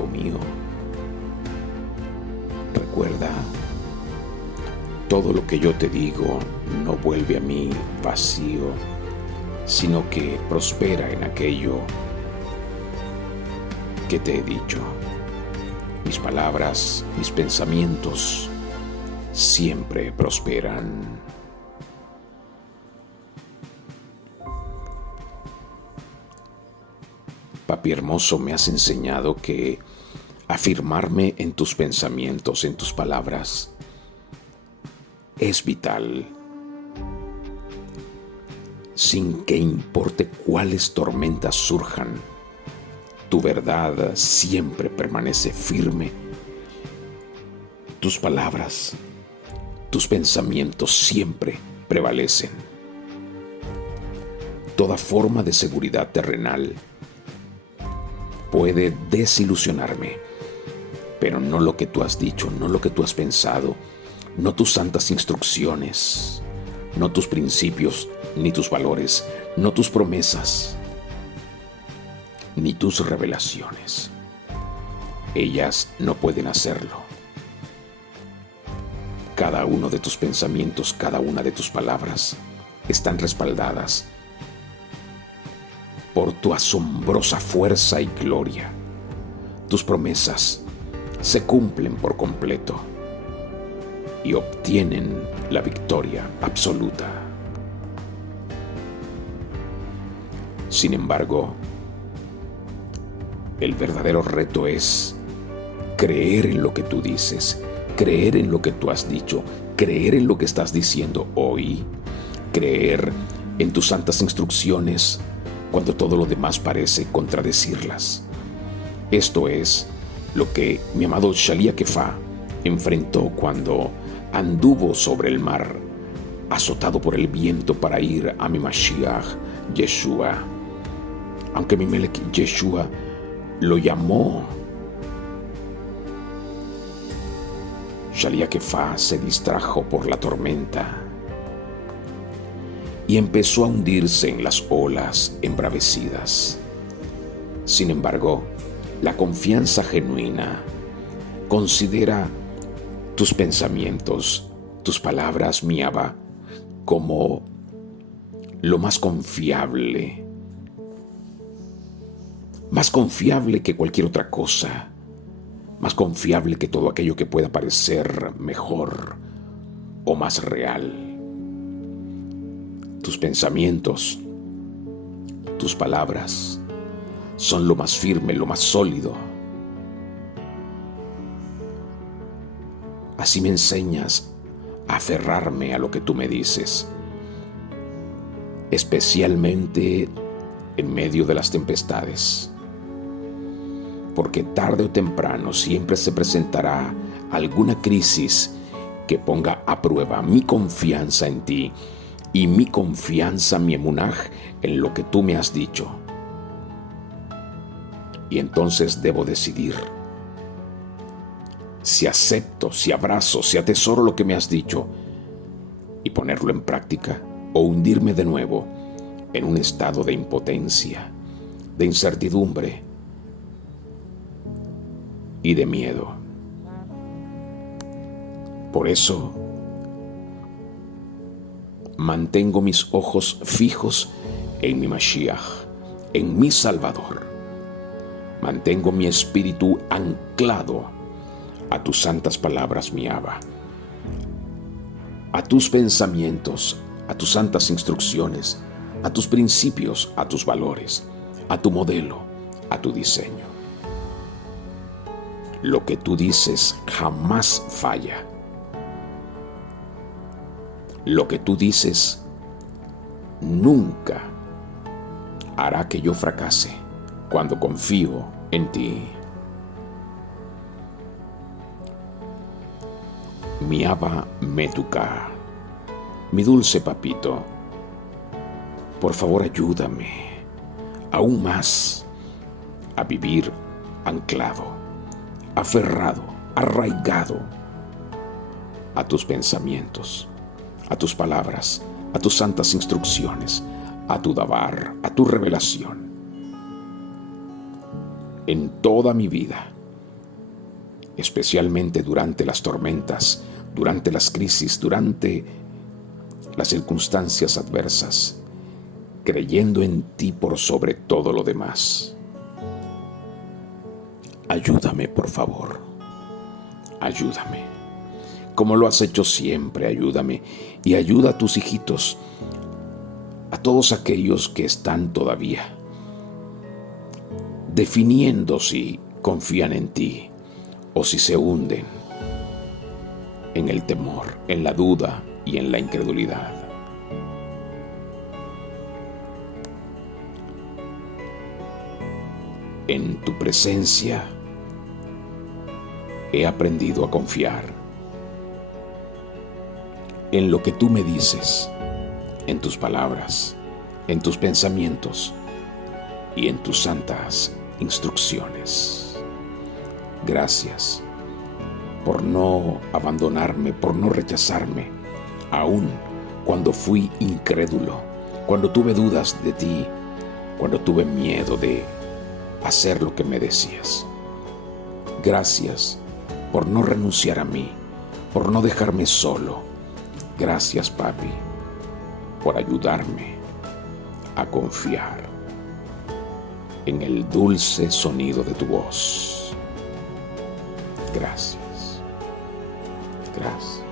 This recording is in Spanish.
hijo mío, recuerda, todo lo que yo te digo no vuelve a mí vacío, sino que prospera en aquello que te he dicho. Mis palabras, mis pensamientos siempre prosperan. Papi hermoso, me has enseñado que afirmarme en tus pensamientos, en tus palabras, es vital. Sin que importe cuáles tormentas surjan, tu verdad siempre permanece firme. Tus palabras, tus pensamientos siempre prevalecen. Toda forma de seguridad terrenal puede desilusionarme, pero no lo que tú has dicho, no lo que tú has pensado, no tus santas instrucciones, no tus principios, ni tus valores, no tus promesas, ni tus revelaciones. Ellas no pueden hacerlo. Cada uno de tus pensamientos, cada una de tus palabras están respaldadas por tu asombrosa fuerza y gloria. Tus promesas se cumplen por completo y obtienen la victoria absoluta. Sin embargo, el verdadero reto es creer en lo que tú dices, creer en lo que tú has dicho, creer en lo que estás diciendo hoy, creer en tus santas instrucciones cuando todo lo demás parece contradecirlas. Esto es lo que mi amado Shalia Kefa enfrentó cuando anduvo sobre el mar, azotado por el viento para ir a mi Mashiach Yeshua. Aunque mi Melech Yeshua lo llamó, Shalia Kefa se distrajo por la tormenta y empezó a hundirse en las olas embravecidas. Sin embargo, la confianza genuina considera tus pensamientos, tus palabras, mi Abba, como lo más confiable que cualquier otra cosa, más confiable que todo aquello que pueda parecer mejor o más real. Tus pensamientos, tus palabras son lo más firme, lo más sólido. Así me enseñas a aferrarme a lo que tú me dices, especialmente en medio de las tempestades, porque tarde o temprano siempre se presentará alguna crisis que ponga a prueba mi confianza en ti y mi confianza, mi emunaj, en lo que tú me has dicho. Y entonces debo decidir si acepto, si abrazo, si atesoro lo que me has dicho y ponerlo en práctica, o hundirme de nuevo en un estado de impotencia, de incertidumbre y de miedo. Por eso, mantengo mis ojos fijos en mi Mashiach, en mi Salvador. Mantengo mi espíritu anclado a tus santas palabras, mi Abba, a tus pensamientos, a tus santas instrucciones, a tus principios, a tus valores, a tu modelo, a tu diseño. Lo que tú dices jamás falla. Lo que tú dices nunca hará que yo fracase cuando confío en ti. Mi Abba Metuká, mi dulce papito, por favor ayúdame aún más a vivir anclado, aferrado, arraigado a tus pensamientos, a tus palabras, a tus santas instrucciones, a tu dabar, a tu revelación. En toda mi vida, especialmente durante las tormentas, durante las crisis, durante las circunstancias adversas, creyendo en ti por sobre todo lo demás. Ayúdame, por favor. Ayúdame. Como lo has hecho siempre, ayúdame. Y ayuda a tus hijitos, a todos aquellos que están todavía definiendo si confían en ti o si se hunden en el temor, en la duda y en la incredulidad. En tu presencia he aprendido a confiar en lo que tú me dices, en tus palabras, en tus pensamientos y en tus santas instrucciones. Gracias por no abandonarme, por no rechazarme, aun cuando fui incrédulo, cuando tuve dudas de ti, cuando tuve miedo de hacer lo que me decías. Gracias por no renunciar a mí, por no dejarme solo. Gracias, papi, por ayudarme a confiar en el dulce sonido de tu voz. Gracias. Gracias.